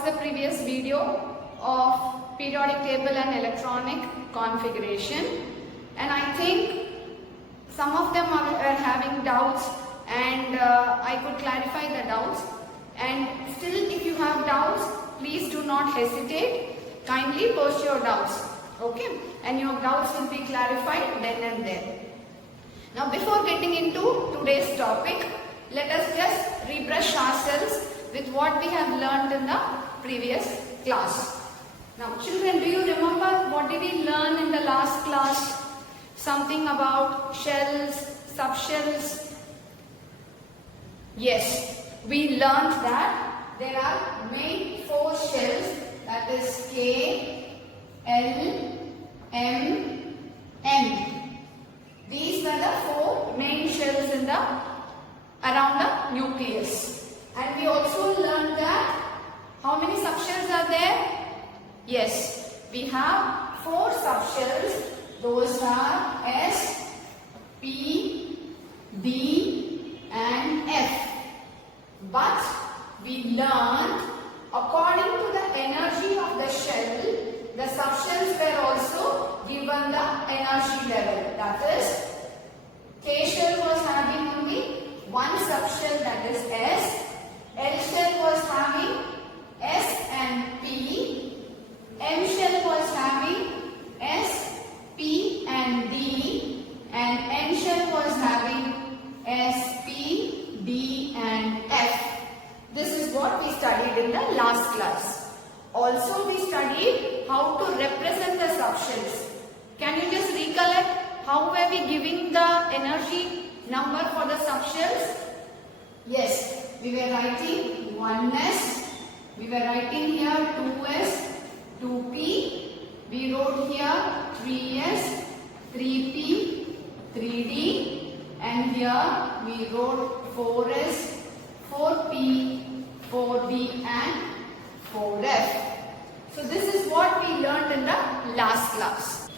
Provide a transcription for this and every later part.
watched the previous video of periodic table and electronic configuration, and I think some of them are having doubts, and I could clarify the doubts. And still, if you have doubts, please do not hesitate. Kindly post your doubts, okay? And your doubts will be clarified then and there. Now, before getting into today's topic, let us just refresh ourselves with what we have learned in the previous class. Now, children, do you remember what did we learn in the last class? Something about shells, subshells. Yes, we learned that there are main four shells, that is K, L, M, N. These are the four main shells in the around the nucleus. And we also learned that how many subshells are there? Yes, we have four subshells. Those are S, P, D and F. But we learned according to the energy of the shell, the subshells were also given the energy level. That is, K shell was having only one subshell, that is S. L shell was having S and P. M shell was having S, P and D. And N shell was having S, P, D and F. This is what we studied in the last class. Also, we studied how to represent the subshells. Can you just recollect how were we giving the energy number for the subshells? Yes, we were writing 1s, we were writing here 2s, 2p, we wrote here 3s, 3p, 3d, and here we wrote 4s, 4p, 4d and 4f. So this is what we learned in the last class.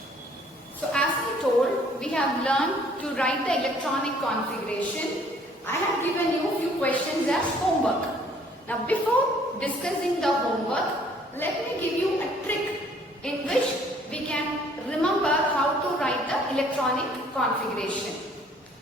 So as we told, we have learned to write the electronic configuration. I have given you a few questions as homework. Now before discussing the homework, let me give you a trick in which we can remember how to write the electronic configuration.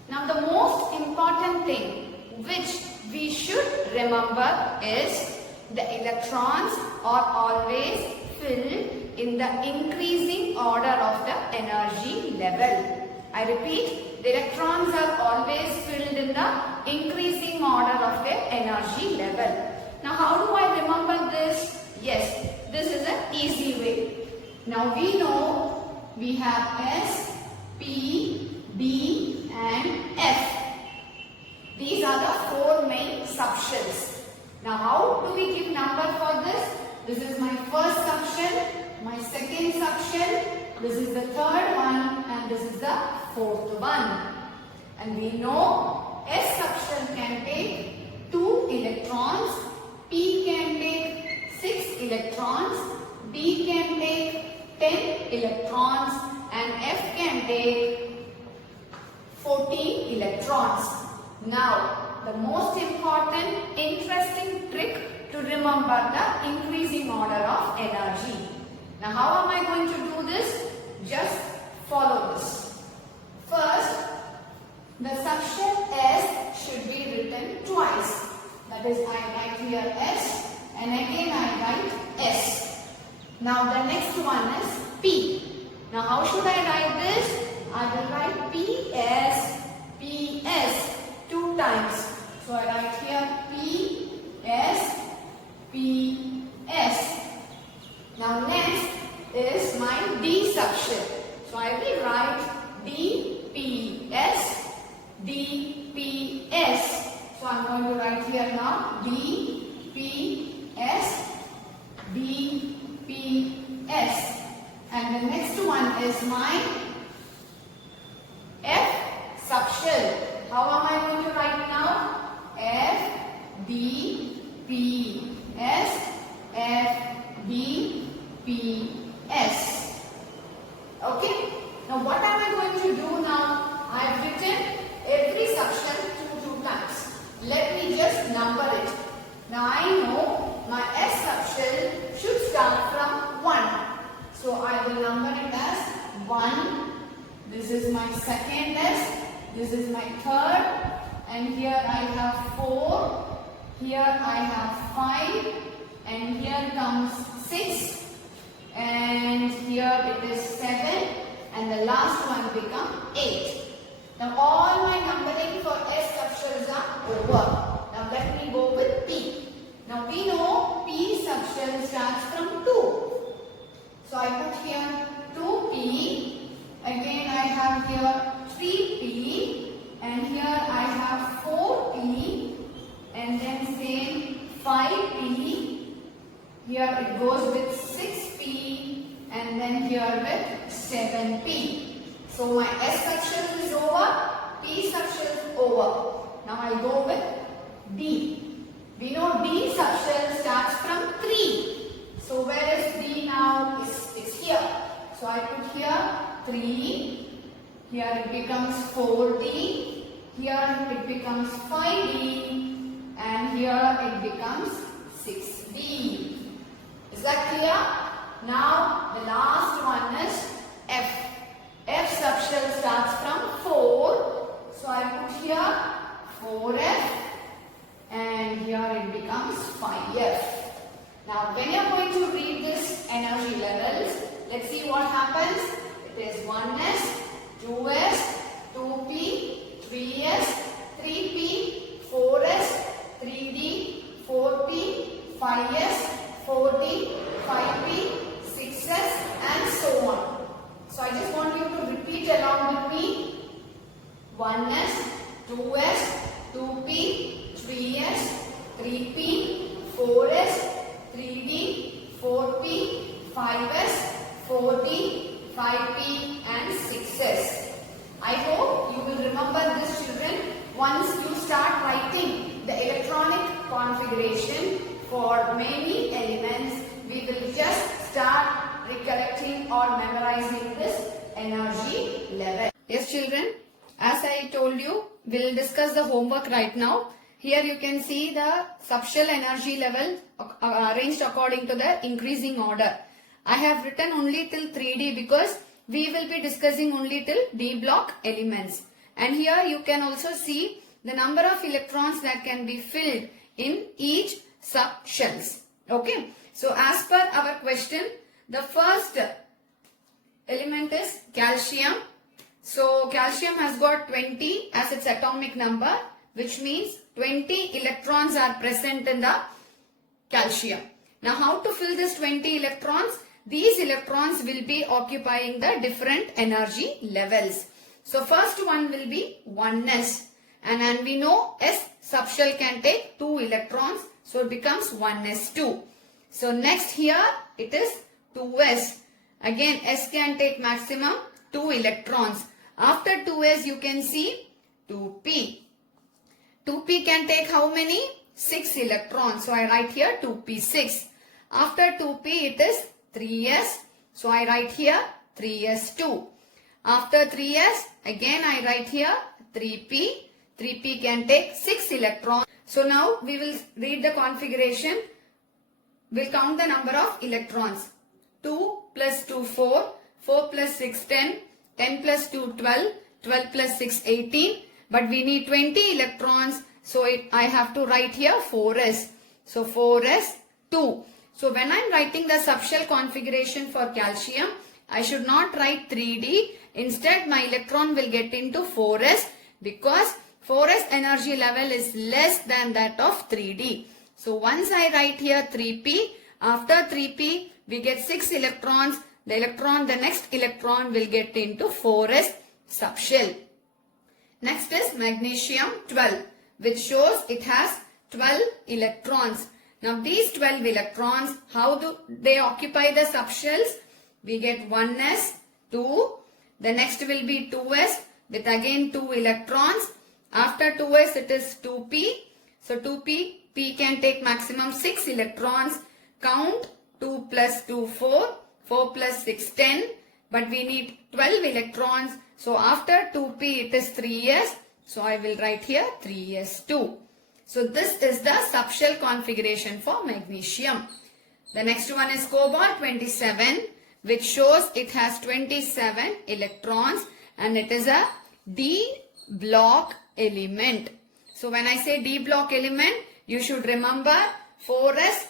Now the most important thing which we should remember is the electrons are always filled in the increasing order of the energy level. I repeat, the electrons are always filled in the increasing order of their energy level. Now how do I remember this? Yes, this is an easy way. Now we know we have S, P, D and F. These are the four main subshells. Now how do we give number for this? This is my first subshell, my second subshell, this is the third one and this is the fourth one. And we know S subshell can take 2 electrons, P can take 6 electrons, D can take 10 electrons and F can take 14 electrons. Now, the most important, interesting trick to remember the increasing order of energy. Now, how am I going to do this? Just follow this. First, the subshell S should be written twice. That is, I write here S and again I write S. Now, the next one is P. Now, how should I write this? I will write PS, PS 2 times. So I write here P, S, P, S. Now next is my D subshell. So I will write D, P, S, D, P, S. So I am going to write here now D, P, S, D, P, S. And the next one is my F subshell. How am I going to write now? F, D, P, S, F, D, P, S. Okay? Now what am I going to do now? I have written every subshell two times. Let me just number it. Now I know my S subshell second S, this is my third, and here I have 4, here I have 5, and here comes 6, and here it is 7, and the last one become 8. Now all my numbering for S subshells are over. Now let me go with P. Now we know P subshell starts from 2. So I put here 2P. Again I have here 3P. And here I have 4P. And then same 5P. Here it goes with 6P. And then here with 7P. So my S subshell is over, P subshell is over. Now I go with D. We know D subshell starts from 3. So where is D now? It's here. So I put here 3. Here it becomes 4D. Here it becomes 5D. And here it becomes 6D. Is that clear? Now the last one is F. F subshell starts from 4. So I put here 4F and here it becomes 5F. Now when you are going to read this energy levels, let's see what happens. It is 1S, 2S, 2P, 3S, 3P, 4S, 3D, 4P, 5S, 4D, 5P, 6S and so on. So I just want you to repeat along with me. 1S, 2S, 2P, 3S, 3P, 4S, 3D, 4P, 5S, 4D, 5P and 6S. I hope you will remember this, children, once you start writing the electronic configuration for many elements. We will just start recollecting or memorizing this energy level. Yes, children, as I told you, we'll discuss the homework right now. Here you can see the subshell energy level arranged according to the increasing order. I have written only till 3D because we will be discussing only till D block elements. And here you can also see the number of electrons that can be filled in each subshells. Okay. So as per our question, the first element is calcium. So calcium has got 20 as its atomic number, which means 20 electrons are present in the calcium. Now how to fill this 20 electrons? These electrons will be occupying the different energy levels. So first one will be 1s, and we know S subshell can take 2 electrons, so it becomes 1s2. So next here it is 2s. Again S can take maximum 2 electrons. After 2s you can see 2p. 2p can take how many? 6 electrons. So I write here 2p6. After 2p it is 3s. So I write here 3s2. After 3s again I write here 3p. 3p can take 6 electrons. So now we will read the configuration. We'll count the number of electrons. 2 plus 2 4, 4 plus 6 10, 10 plus 2 12, 12 plus 6 18. But we need 20 electrons. So I have to write here 4s. So 4s 2. So when I'm writing the subshell configuration for calcium, I should not write 3D. Instead my electron will get into 4s because 4s energy level is less than that of 3D. So once I write here 3p, after 3p we get 6 electrons. The next electron will get into 4s subshell. Next is magnesium 12, which shows it has 12 electrons. Now these 12 electrons, how do they occupy the subshells? We get 1s, 2. The next will be 2s with again 2 electrons. After 2s it is 2p. So 2p, p can take maximum 6 electrons. Count 2 plus 2 4, 4 plus 6 10. But we need 12 electrons. So after 2p it is 3s. So I will write here 3s2. So this is the subshell configuration for magnesium. The next one is cobalt 27, which shows it has 27 electrons, and it is a d block element. So when I say d block element, you should remember 4s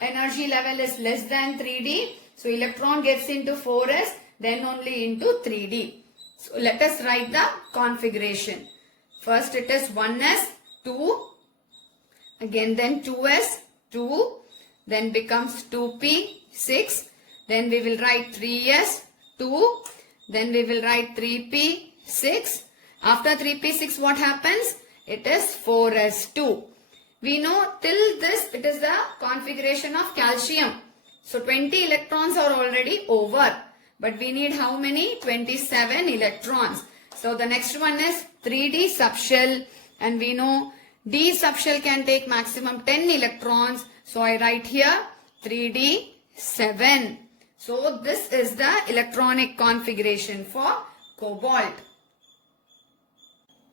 energy level is less than 3d. So electron gets into 4s, then only into 3d. So let us write the configuration. First it is 1s, 2, again then 2s, 2, then becomes 2p, 6, then we will write 3s, 2, then we will write 3p, 6. After 3p, 6 what happens? It is 4s, 2. We know till this it is the configuration of calcium. So 20 electrons are already over. But we need how many? 27 electrons. So the next one is 3d subshell, and we know d subshell can take maximum 10 electrons. So I write here 3d 7. So this is the electronic configuration for cobalt.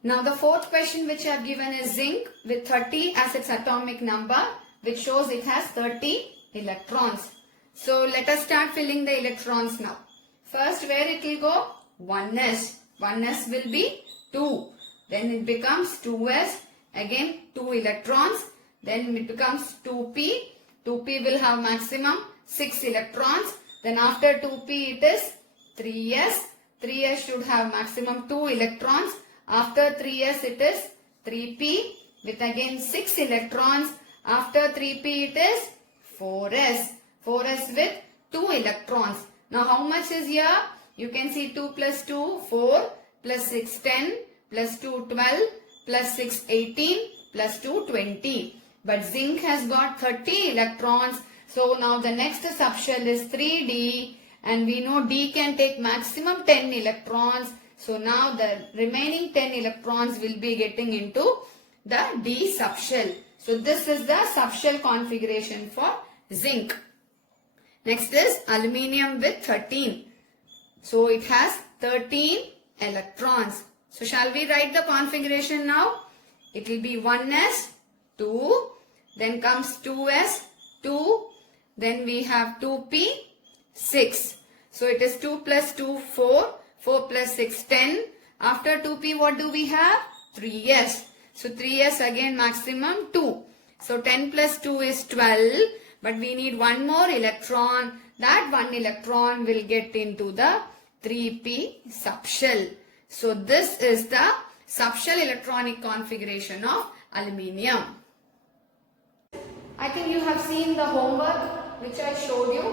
Now the fourth question which I have given is zinc with 30 as its atomic number, which shows it has 30 electrons. So let us start filling the electrons now. First, where it will go? 1s. 1s will be 2. Then it becomes 2s. Again 2 electrons. Then it becomes 2p. 2p will have maximum 6 electrons. Then after 2p it is 3s. 3s should have maximum 2 electrons. After 3s it is 3p with again 6 electrons. After 3p it is 4s. 4s with 2 electrons. Now how much is here? You can see 2 plus 2, 4, plus 6, 10, plus 2, 12, plus 6, 18, plus 2, 20. But zinc has got 30 electrons. So now the next subshell is 3d, and we know d can take maximum 10 electrons. So now the remaining 10 electrons will be getting into the d subshell. So this is the subshell configuration for zinc. Next is aluminium with 13. So it has 13 electrons. So shall we write the configuration now? It will be 1s, 2, then comes 2s, 2, then we have 2p, 6. So it is 2 plus 2, 4, 4 plus 6, 10. After 2p what do we have? 3s. So 3s again maximum 2. So 10 plus 2 is 12. But we need one more electron. That one electron will get into the 3p subshell. So this is the subshell electronic configuration of aluminium. I think you have seen the homework which I showed you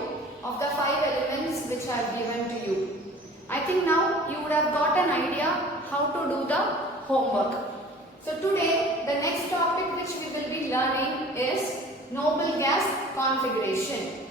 of the 5 elements which I have given to you. I think now you would have got an idea how to do the homework. So today the next topic which we will be learning is noble gas configuration.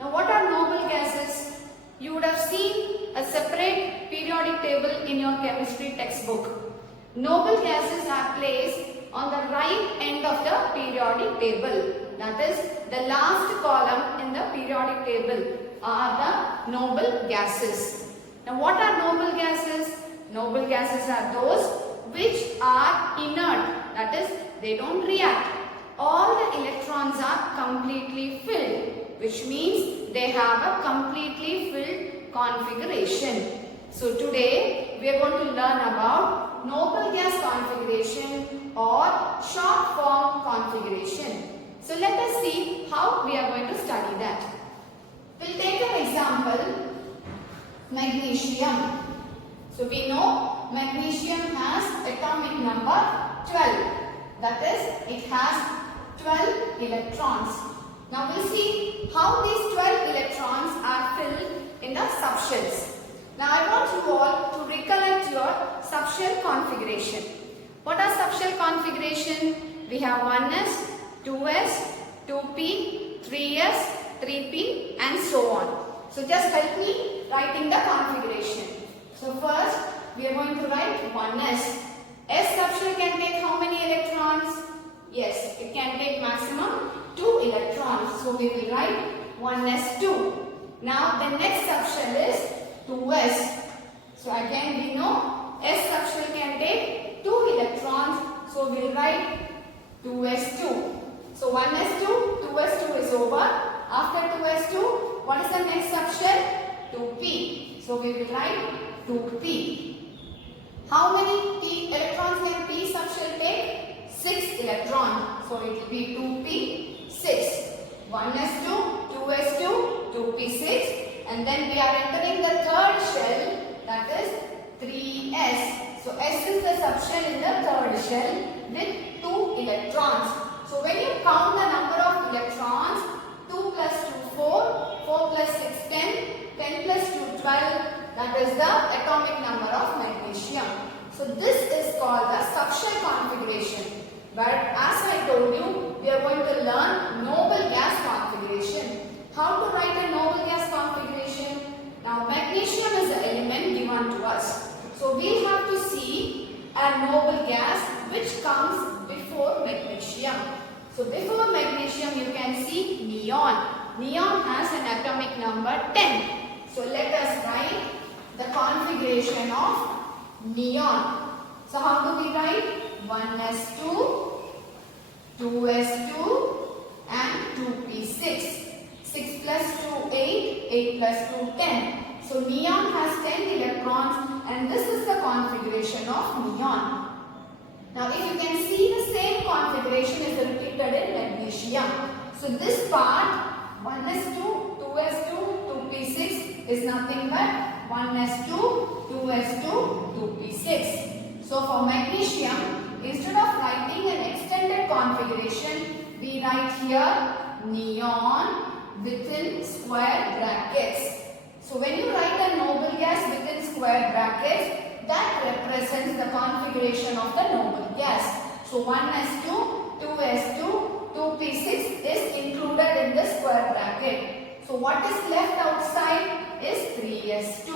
Now what are noble gases? You would have seen a separate periodic table in your chemistry textbook. Noble gases are placed on the right end of the periodic table. That is, the last column in the periodic table are the noble gases. Now what are noble gases? Noble gases are those which are inert. That is, they don't react. All the electrons are completely filled, which means they have a completely filled configuration. So today we are going to learn about noble gas configuration or short form configuration. So let us see how we are going to study that. We'll take an example, magnesium. So we know magnesium has atomic number 12. That is, it has 12 electrons. Now we'll see how these 12 electrons are filled in the subshells. Now I want you all to recollect your subshell configuration. What are subshell configuration? We have 1s, 2s, 2p, 3s, 3p and so on. So just help me writing the configuration. So first we are going to write 1s. S subshell can take how many electrons? Yes, it can take maximum 2 electrons. So we will write 1s2. Now the next subshell is 2s. So again we know S subshell can take 2 electrons. So we will write 2s2. So 1s2, 2s2 is over. After 2s2, what is the next subshell? 2p. So we will write 2p. How many p electrons can p subshell take? 6 electrons. So it will be 2p6. 1s2, 2s2, 2p6, and then we are entering the third shell, that is 3s. So s is the subshell in the third shell with 2 electrons. So when you count the number of electrons, 2 plus 2 4, 4 plus 6 10, 10 plus 2 12, that is the atomic number of magnesium. So this is called the subshell configuration. But as I told you, we are going to learn noble gas configuration. How to write a noble gas configuration? Now magnesium is the element given to us. So we have to see a noble gas which comes before magnesium. So before magnesium you can see neon. Neon has an atomic number 10. So let us write the configuration of neon. So how do we write? 1s2, 2s2 and 2p6. 6 plus 2 8, 8 plus 2 10. So neon has 10 electrons and this is the configuration of neon. Now if you can see, the same configuration is repeated in magnesium. So this part 1s2, 2s2, 2p6 is nothing but 1s2, 2s2, 2p6. So for magnesium, instead of writing an extended configuration, we write here neon within square brackets. So when you write a noble gas within square brackets, that represents the configuration of the noble gas. So 1s2, 2s2, 2p6 is included in the square bracket. So what is left outside is 3s2.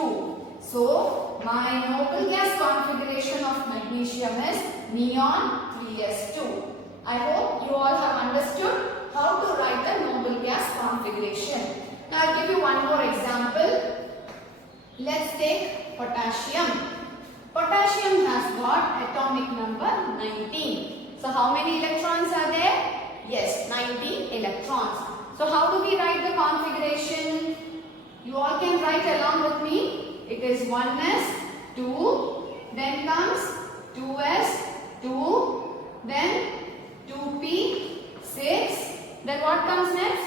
So my noble gas configuration of magnesium is neon 3s2. I hope you all have understood how to write the noble gas configuration. Now I'll give you one more example. Let's take potassium. Potassium has got atomic number 19. So how many electrons are there? Yes, 19 electrons. So how do we write the configuration? You all can write along with me. It is 1s, 2, then comes 2s, 2, then 2p, 6, then what comes next?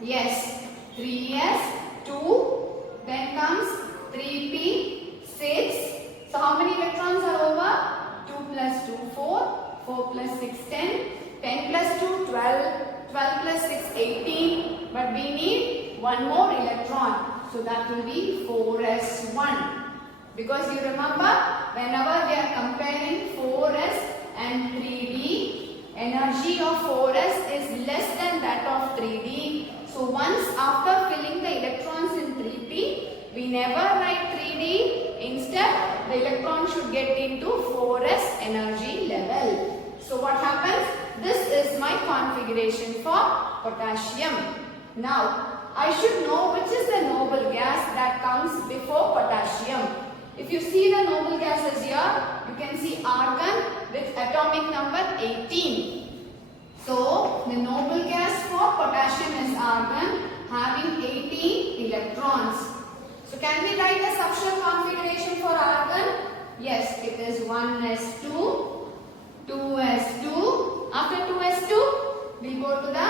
Yes, 3s, 2, then comes 3p, 6. So how many electrons are over? 2 plus 2, 4, 4 plus 6, 10, 10 plus 2, 12, 12 plus 6, 18. But we need one more electron. So that will be 4s1. Because you remember, whenever we are comparing 4s and 3d, energy of 4s is less than that of 3d. So once after filling the electrons in 3p, we never write 3d. Instead, the electron should get into 4s energy level. So what happens? This is my configuration for potassium. Now, I should know which is the noble gas that comes before potassium. If you see the noble gases here, you can see argon with atomic number 18. So, the noble gas for potassium is argon having 18 electrons. So, can we write the subshell configuration for argon? Yes, it is 1s2, 2s2. After 2s2, we go to the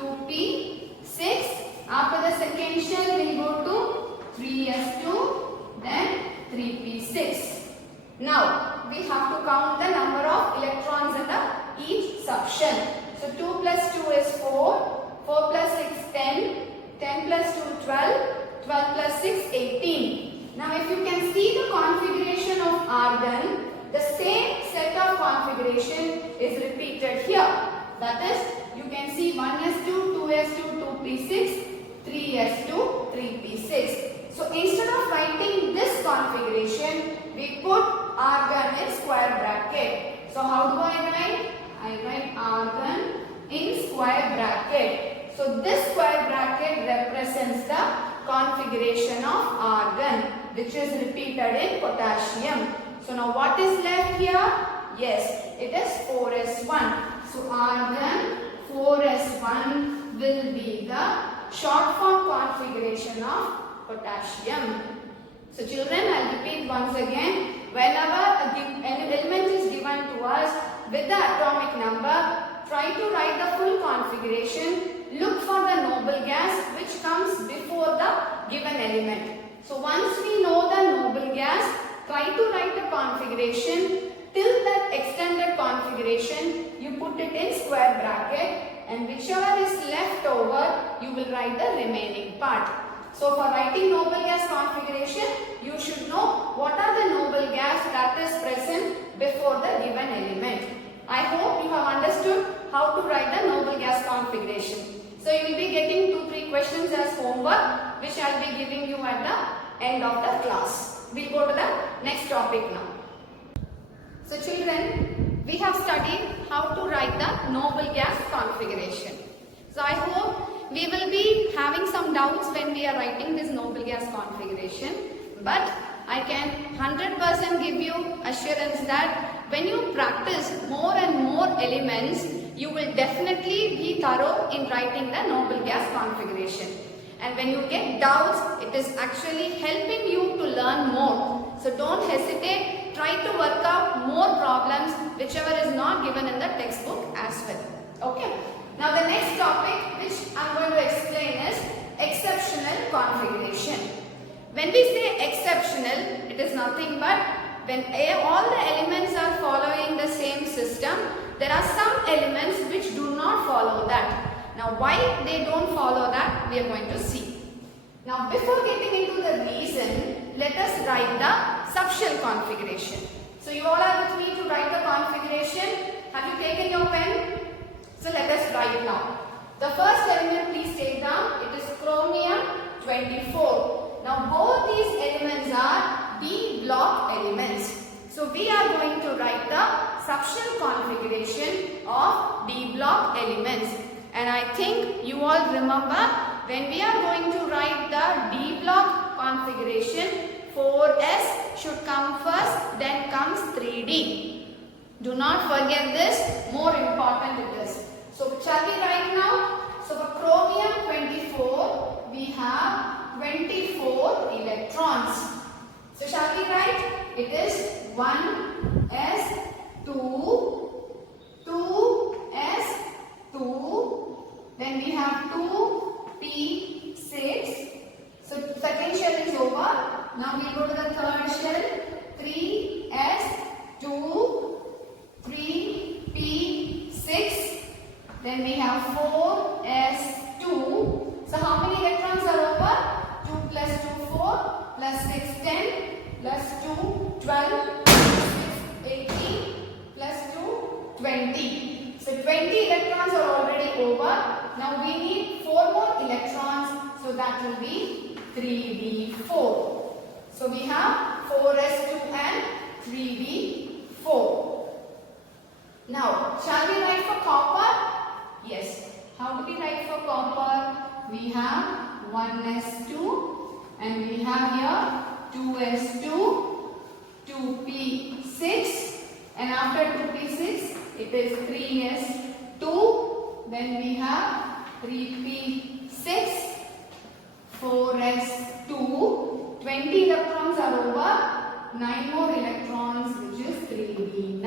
2p6. After the second shell, we will go to 3s2, then 3p6. Now, we have to count the number of electrons in each subshell. So, 2 plus 2 is 4, 4 plus 6 10, 10 plus 2 12, 12 plus 6 18. Now, if you can see the configuration of argon, the same set of configuration is repeated here. That is, you can see 1s2, 2s2, 2p6, 3s2, 3p6. So instead of writing this configuration, we put argon in square bracket. So how do I write? I write argon in square bracket. So this square bracket represents the configuration of argon, which is repeated in potassium. So now what is left here? Yes, it is 4s1. So argon 4s1 will be the short form configuration of potassium. So children, I'll repeat once again. whenever an element is given to us with the atomic number, try to write the full configuration. Look for the noble gas which comes before the given element. So once we know the noble gas, try to write the configuration. Till that extended configuration, you put it in square bracket, and whichever is left over, you will write the remaining part. So for writing noble gas configuration, you should know what are the noble gas that is present before the given element. I hope you have understood how to write the noble gas configuration. So you will be getting 2-3 questions as homework, which I will be giving you at the end of the class. We will go to the next topic now. So children, we have studied how to write the noble gas configuration. So I hope we will be having some doubts when we are writing this noble gas configuration, but I can 100% give you assurance that when you practice more and more elements, you will definitely be thorough in writing the noble gas configuration. And when you get doubts, it is actually helping you to learn more. So don't hesitate. Try to work out more problems whichever is not given in the textbook as well. Okay. Now the next topic which I am going to explain is exceptional configuration. When we say exceptional, it is nothing but when all the elements are following the same system, there are some elements which do not follow that. Now why they don't follow that, we are going to see. Now before getting into the reason, let us write the subshell configuration. So you all are with me to write the configuration. Have you taken your pen? So let us write now. The first element, please take down, it is chromium 24. Now both these elements are D block elements. So we are going to write the subshell configuration of D block elements. And I think you all remember when we are going to write the D block configuration, 4S should come first, then comes 3D. Do not forget this, more important it is. So shall we write now? So for chromium 24, we have 24 electrons. So shall we write? It is 1s2, 2s2, then we have 2p6. So second shell is over. Now we go to the third shell, 3s2, 3p6. Then we have 4s2. So how many electrons are over? 2 plus 2, 4, plus 6, 10, plus 2, 12, plus 6, 18, plus 2, 20. So 20 electrons are already over. Now we need 4 more electrons. So that will be 3d4. So we have 4s2 and 3d4. Now shall we write for copper? Yes. How do we write for copper? We have 1s2 and we have here 2s2, 2p6, and after 2p6 it is 3s2, then we have 3p6, 4s2, 20 electrons are over, 9 more electrons which is 3d9.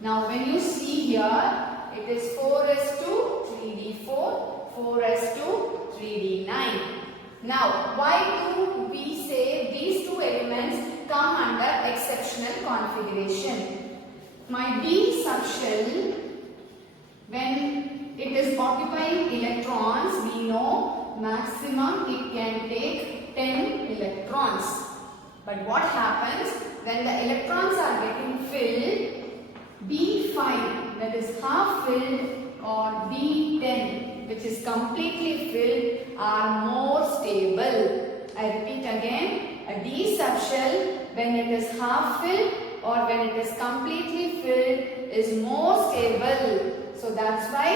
Now when you see here, it is 4s2, 3d4, 4s2, 3d9. Now, why do we say these two elements come under exceptional configuration? My D subshell, when it is occupying electrons, we know maximum it can take 10 electrons. But what happens when the electrons are getting filled? D5, that is half filled, or D10, which is completely filled, are more stable. I repeat again, a D subshell when it is half filled or when it is completely filled is more stable. So that's why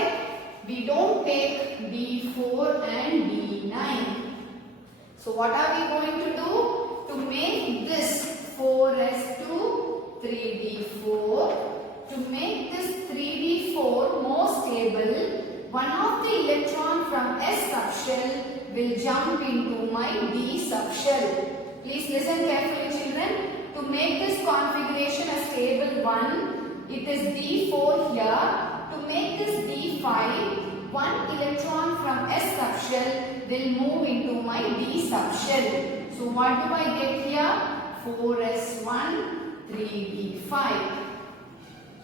we don't take D4 and D9. So what are we going to do? To make this 4s2, 3d4, to make this 3d4 more stable, one of the electron from S subshell will jump into my D subshell. Please listen carefully, children. to make this configuration a stable one, it is D4 here. To make this D5, one electron from S subshell will move into my D subshell. So what do I get here? 4s1, 3d5.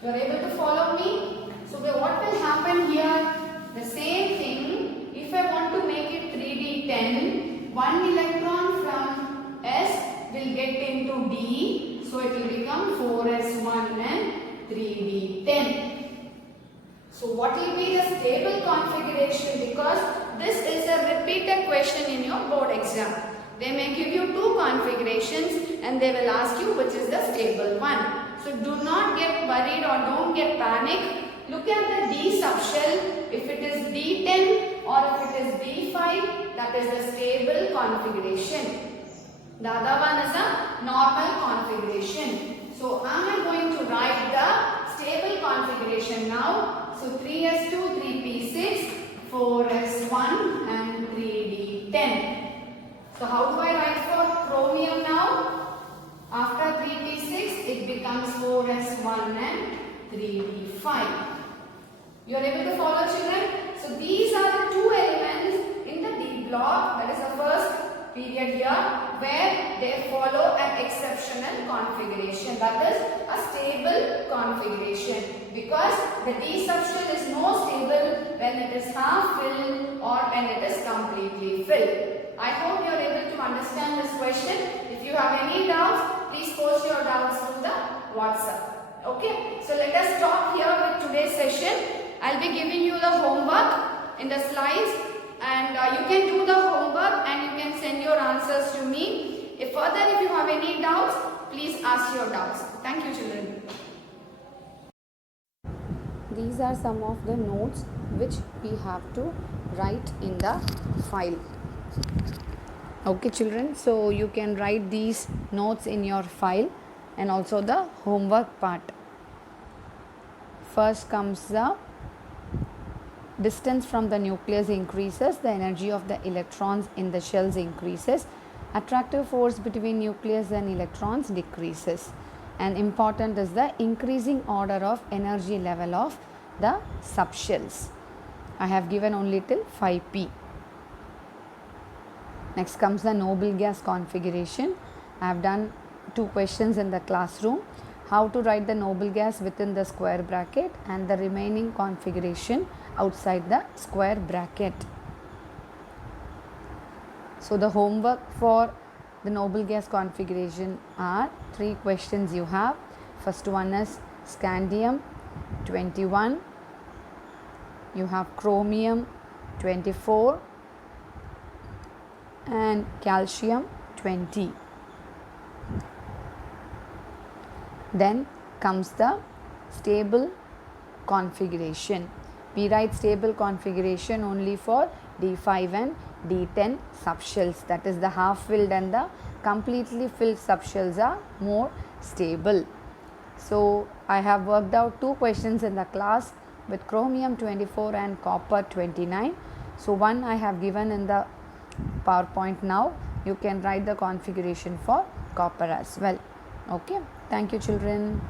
You are able to follow me? So what will happen here? The same thing. If I want to make it 3d10, one electron from S will get into D. So it will become 4s1 and 3d10. So what will be the stable configuration? Because this is a repeated question in your board exam. They may give you two configurations and they will ask you which is the stable one. So do not get worried or don't get panic. Look at the D subshell. If it is D10 or if it is D5, that is the stable configuration. The other one is a normal configuration. So I am going to write the stable configuration now. So 3s2, 3p6, 4s1 and 3d10. So how do I write for chromium now? After 3p6, it becomes 4s1 and 3d5. You are able to follow, children? So these are the two elements in the D block. That is the first period here where they follow an exceptional configuration. That is a stable configuration. Because the D subshell is no stable when it is half filled or when it is completely filled. I hope you are able to understand this question. If you have any doubts, please post your doubts to the WhatsApp. Okay, so let us stop here with today's session. I'll be giving you the homework in the slides, and you can do the homework and you can send your answers to me. If you have any doubts, please ask your doubts. Thank you, children. These are some of the notes which we have to write in the file. Okay, children, so you can write these notes in your file and also the homework part. First comes the distance from the nucleus increases, the energy of the electrons in the shells increases, attractive force between nucleus and electrons decreases, and important is the increasing order of energy level of the subshells. I have given only till 5p. Next comes the noble gas configuration. I have done 2 questions in the classroom. How to write the noble gas within the square bracket and the remaining configuration outside the square bracket. So the homework for the noble gas configuration are 3 questions you have. First one is scandium 21, you have chromium 24 and calcium 20. Then comes the stable configuration. We write stable configuration only for D5 and D10 subshells. That is the half filled and the completely filled subshells are more stable. So I have worked out 2 questions in the class with chromium 24 and copper 29. So one I have given in the PowerPoint now. You can write the configuration for copper as well. Okay. Thank you, children.